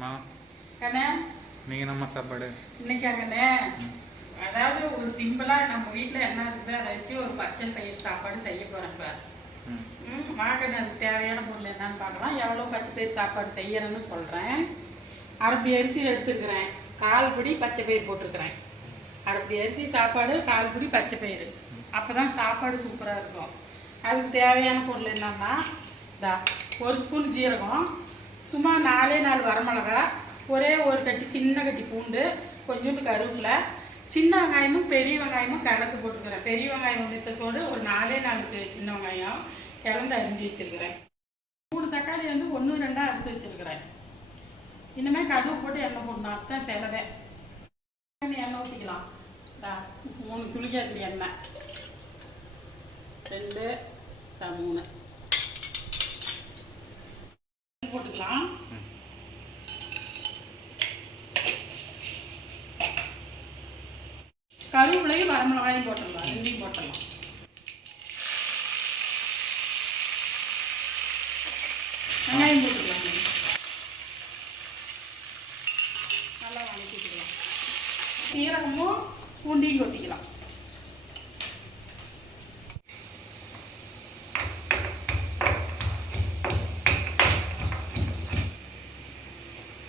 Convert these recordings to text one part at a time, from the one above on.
அம்மா கண்ணே நீங்கள் என்னம்மா சாப்பாடு இன்னைக்காங்கண்ணே? அதாவது ஒரு சிம்பிளாக நம்ம வீட்டில் என்ன இருக்குது அதை வச்சு ஒரு பச்சை பயிர் சாப்பாடு செய்ய போகிறேன் இப்போ. வாங்கண்ணே, அதுக்கு தேவையான பொருள் என்னன்னு பார்க்கலாம். எவ்வளோ பச்சை பயிர் சாப்பாடு செய்யறேன்னு சொல்கிறேன். அரைப்படி அரிசி எடுத்துருக்குறேன், 1/4 படி பச்சை பயிர் போட்டிருக்கிறேன். அரைப்படி அரிசி சாப்பாடு, 1/4 படி பச்சை பயிர். அப்போ தான் சாப்பாடு சூப்பராக இருக்கும். அதுக்கு தேவையான பொருள் என்னன்னா, ஒரு ஸ்பூன் ஜீரகம், சும்மா 4 வரமிளகா, ஒரே ஒரு கட்டி சின்ன கட்டி பூண்டு, கொஞ்சோண்டு கருவேப்பிலை, சின்ன வெங்காயமும் பெரிய வெங்காயமும் கலந்து போட்டுக்கிறேன். பெரிய வெங்காயம் ஒன்று சோடு, ஒரு 4 சின்ன வெங்காயம் கிளந்து அரிஞ்சு வச்சிருக்கிறேன். 3 தக்காளி வந்து 1-2 அறுத்து வச்சிருக்கிறேன். இனிமேல் கடுகு போட்டு எண்ணெய் போடணும், அதுதான் செலவே. எண்ணெய் ஊற்றிக்கலாம். 3 துளிக்காத்திரி எண்ணெய், 2 3 போட்டுக்கலாம். கருவேப்பிலையும் வரமிளகாயும் போட்டுடலாம், 2 போட்டுடலாம். வெங்காயம் போட்டுக்கலாம், நல்லா வதக்கிக்கலாம். சீரகமும் பூண்டையும் கொட்டிக்கலாம்.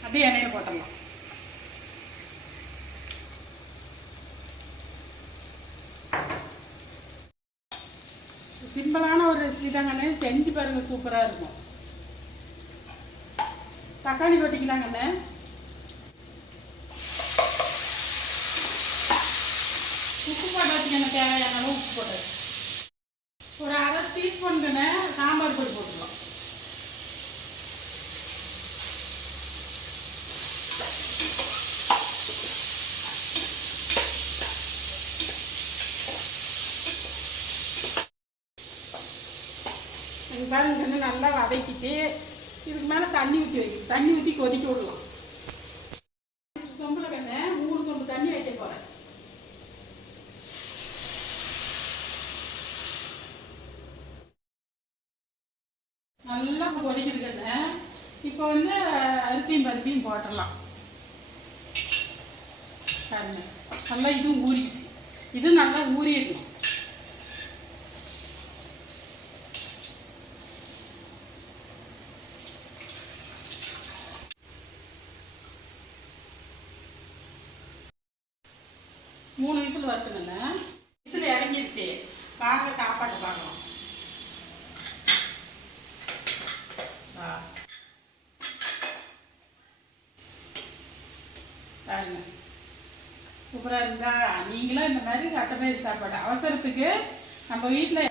அப்படியே எண்ணெயில் போட்டுடலாம். சிம்பிளான ஒரு ரெசிபி தாங்கண்ணே, செஞ்சு பாருங்க, சூப்பராக இருக்கும். தக்காளி கொட்டிக்கலாங்கண்ணே. உப்பு போட்டு வச்சுக்கண்ணே, தேவையான அளவு உப்பு போட்டு ஒரு 1/2 டீஸ்பூனுக்குண்ணே சாம்பார் பொடி போட்டுக்கலாம். பாருங்க, நல்லா வதக்கிட்டு இதுக்கு மேலே தண்ணி ஊற்றி வைக்கணும். தண்ணி ஊற்றி கொதிக்க விடலாம். சொம்பில் கண்ணே 3 சொம்பு தண்ணி வைக்க போகிறேன். நல்லா கொதிக்குது கண்ணே. இப்போ வந்து அரிசியும் பருப்பையும் போட்டுடலாம். பாருங்க, நல்லா இதுவும் ஊறிடுச்சு. இது நல்லா ஊறிடணும். மூணு விசில் வரட்டுங்கண்ணே. விசில் இறங்கிடுச்சு. வாங்க சாப்பாடு பார்க்கலாம். பாருங்க, சூப்பராக இருந்தா. நீங்களும் இந்த மாதிரி தட்டைப்பயிர் சாப்பாடு அவசரத்துக்கு நம்ம வீட்டில்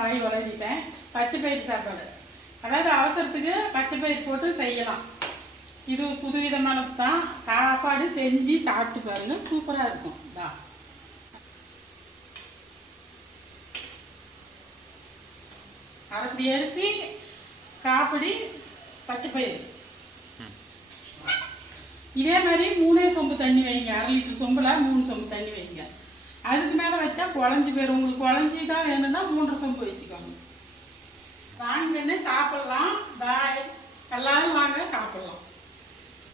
வாய் வளர்த்திட்டேன். பச்சை பயிர் சாப்பாடு, அதாவது அவசரத்துக்கு பச்சை பயிர் போட்டு செய்யலாம். இது புதுவிதமானது தான். சாப்பாடு செஞ்சு சாப்பிட்டு பாருங்க, சூப்பராக இருக்கும். அரைப்படி அரிசி, 1/4 படி பச்சை பயிர். இதே மாதிரி 3 சொம்பு தண்ணி வைங்க. 1/2 லிட்டர் சொம்பில் 3 சொம்பு தண்ணி வைங்க. அதுக்கு மேலே வச்சா குழஞ்சி போயிடும். உங்களுக்கு குழஞ்சி தான் வேணும்னா 3 சொம்பு வச்சுக்கோங்க. வாங்கன்னு சாப்பிடலாம். பாய், எல்லாரும் வாங்க சாப்பிடலாம்.